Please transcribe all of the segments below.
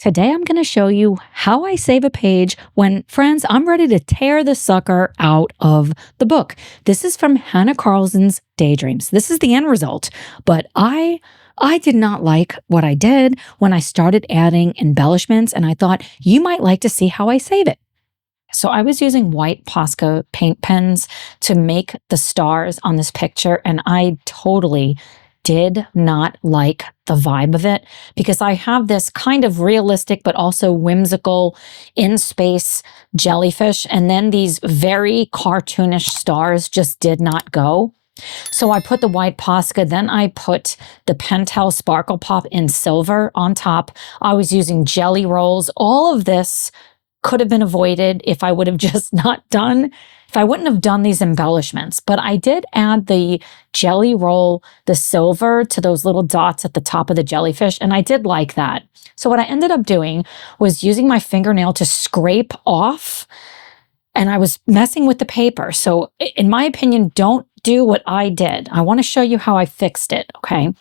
Today, I'm going to show you how I save a page when, friends, I'm ready to tear the sucker out of the book. This is from Hanna Karlzon's Daydreams. This is the end result, but I did not like what I did when I started adding embellishments, and I thought you might like to see how I save it. So I was using white Posca paint pens to make the stars on this picture, and I totally did not like the vibe of it because I have this kind of realistic but also whimsical in space jellyfish, and then these very cartoonish stars just did not go. So I put the white Posca, then I put the Pentel Sparkle Pop in silver on top. I was using jelly rolls. All of this could have been avoided if I would have just not done, if I wouldn't have done these embellishments. But I did add the jelly roll, the silver, to those little dots at the top of the jellyfish, and I did like that. So what I ended up doing was using my fingernail to scrape off, and I was messing with the paper. So in my opinion, don't do what I did. I want to show you how I fixed it, okay?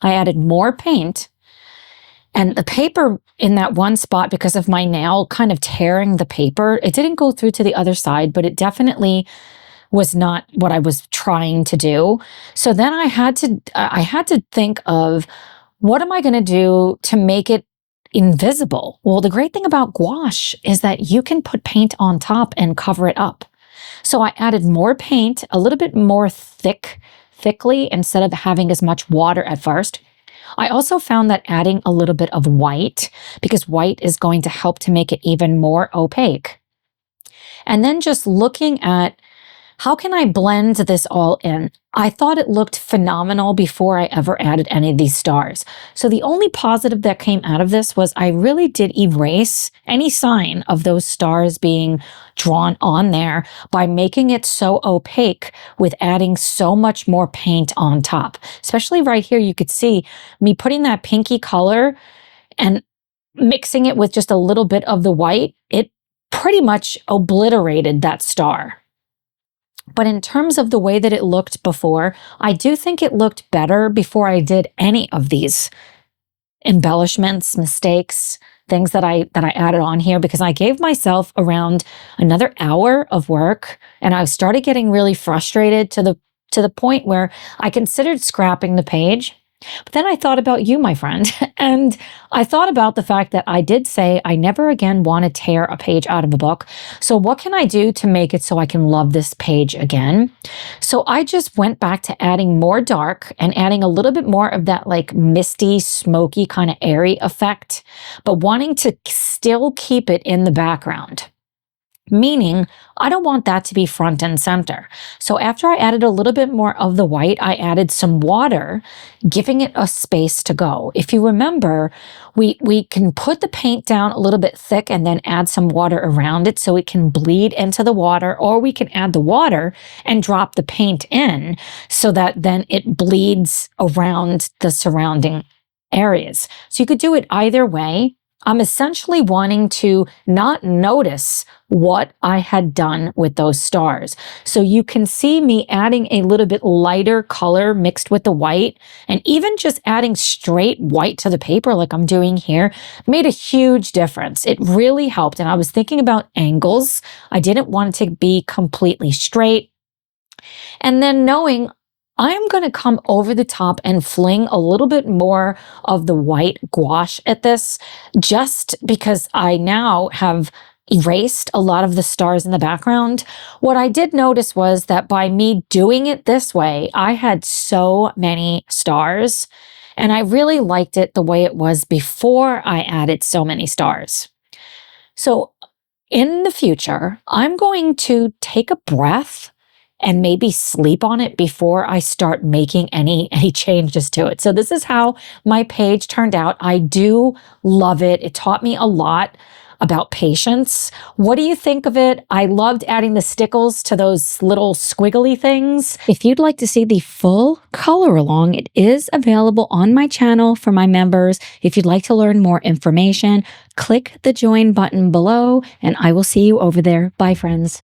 I added more paint, and the paper in that one spot, because of my nail kind of tearing the paper, it didn't go through to the other side, but it definitely was not what I was trying to do. So then I had to think of, what am I going to do to make it invisible? Well, the great thing about gouache is that you can put paint on top and cover it up. So I added more paint, a little bit more thickly, instead of having as much water at first. I also found that adding a little bit of white, because white is going to help to make it even more opaque. And then just looking at, how can I blend this all in? I thought it looked phenomenal before I ever added any of these stars. So the only positive that came out of this was I really did erase any sign of those stars being drawn on there by making it so opaque with adding so much more paint on top. Especially right here, you could see me putting that pinky color and mixing it with just a little bit of the white. It pretty much obliterated that star. But in terms of the way that it looked before, I do think it looked better before I did any of these embellishments, mistakes, things that I added on here, because I gave myself around another hour of work, and I started getting really frustrated to the point where I considered scrapping the page. But then I thought about you, my friend, and I thought about the fact that I did say I never again want to tear a page out of a book. So what can I do to make it so I can love this page again? So I just went back to adding more dark and adding a little bit more of that like misty, smoky kind of airy effect, but wanting to still keep it in the background. Meaning, I don't want that to be front and center. So after I added a little bit more of the white, I added some water, giving it a space to go. If you remember, we can put the paint down a little bit thick and then add some water around it so it can bleed into the water, or we can add the water and drop the paint in so that then it bleeds around the surrounding areas. So you could do it either way. I'm essentially wanting to not notice what I had done with those stars. So you can see me adding a little bit lighter color mixed with the white, and even just adding straight white to the paper like I'm doing here made a huge difference. It really helped. And I was thinking about angles. I didn't want it to be completely straight. And then knowing I am going to come over the top and fling a little bit more of the white gouache at this, just because I now have erased a lot of the stars in the background. What I did notice was that by me doing it this way, I had so many stars, and I really liked it the way it was before I added so many stars. So in the future, I'm going to take a breath and maybe sleep on it before I start making any changes to it. So this is how my page turned out. I do love it. It taught me a lot about patience. What do you think of it? I loved adding the stickles to those little squiggly things. If you'd like to see the full color along, it is available on my channel for my members. If you'd like to learn more information, click the join button below, and I will see you over there. Bye, friends.